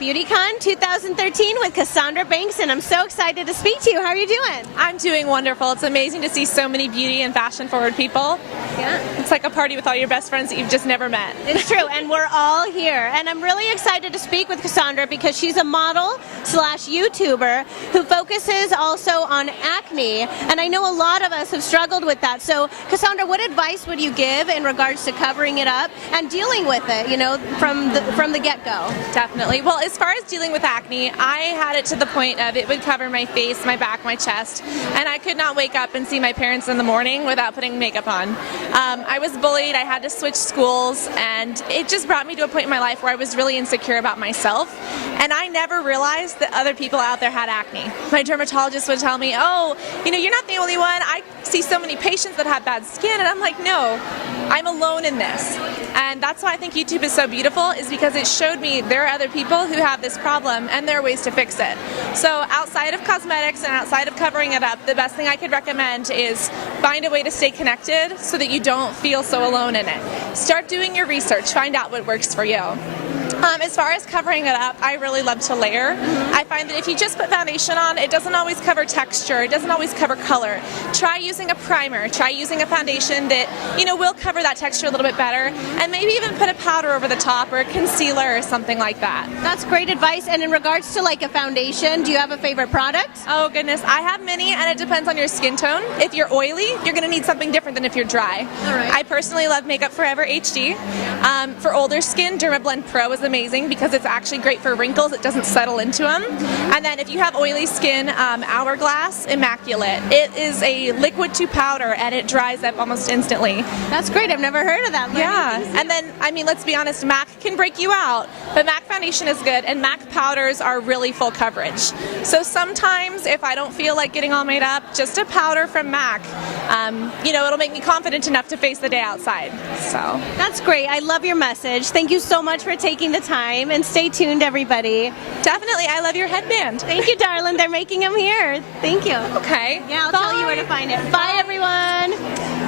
Beautycon 2013 with Cassandra Bankson. I'm so excited to speak to you. How are you doing? I'm doing wonderful. It's amazing to see so many beauty and fashion-forward people. Yeah. It's like a party with all your best friends that you've just never met. It's true, and we're all here. And I'm really excited to speak with Cassandra because she's a model slash YouTuber who focuses also on acne. And I know a lot of us have struggled with that. So, Cassandra, what advice would you give in regards to covering it up and dealing with it, you know, from the get-go? Definitely. Well, as far as dealing with acne, I had it to the point of it would cover my face, my back, my chest, and I could not wake up and see my parents in the morning without putting makeup on. I was bullied, I had to switch schools, and it just brought me to a point in my life where I was really insecure about myself, and I never realized that other people out there had acne. My dermatologist would tell me, oh, you know, you're not the only one. I see so many patients that have bad skin, and I'm like, no, I'm alone in this. And that's why I think YouTube is so beautiful, is because it showed me there are other people who have this problem and there are ways to fix it. So outside of cosmetics and outside of covering it up, the best thing I could recommend is find a way to stay connected so that you don't feel so alone in it. Start doing your research, find out what works for you. As far as covering it up, I really love to layer. I find that if you just put foundation on, it doesn't always cover texture, it doesn't always cover color. Try using a primer, try using a foundation that, you know, will cover that texture a little bit better, and maybe even put a powder over the top or a concealer or something like that. That's great advice. And in regards to like a foundation, do you have a favorite product? Oh goodness, I have many, and it depends on your skin tone. If you're oily, you're going to need something different than if you're dry. All right. I personally love Makeup Forever HD. For older skin, Dermablend Pro is amazing because it's actually great for wrinkles. It doesn't settle into them. And then if you have oily skin, Hourglass Immaculate. It is a liquid to powder, and it dries up almost instantly. That's great. I've never heard of that. Yeah, and then, I mean, let's be honest, MAC can break you out, but MAC foundation is good, and MAC powders are really full coverage. So sometimes, if I don't feel like getting all made up, just a powder from MAC, you know, it'll make me confident enough to face the day outside. So that's great. I love your message. Thank you so much for taking the time, and stay tuned, everybody. Definitely. I love your headband. Thank you, darling. They're making them here. Thank you. Okay. Yeah, I'll Bye. tell you where to find it. Bye, everyone.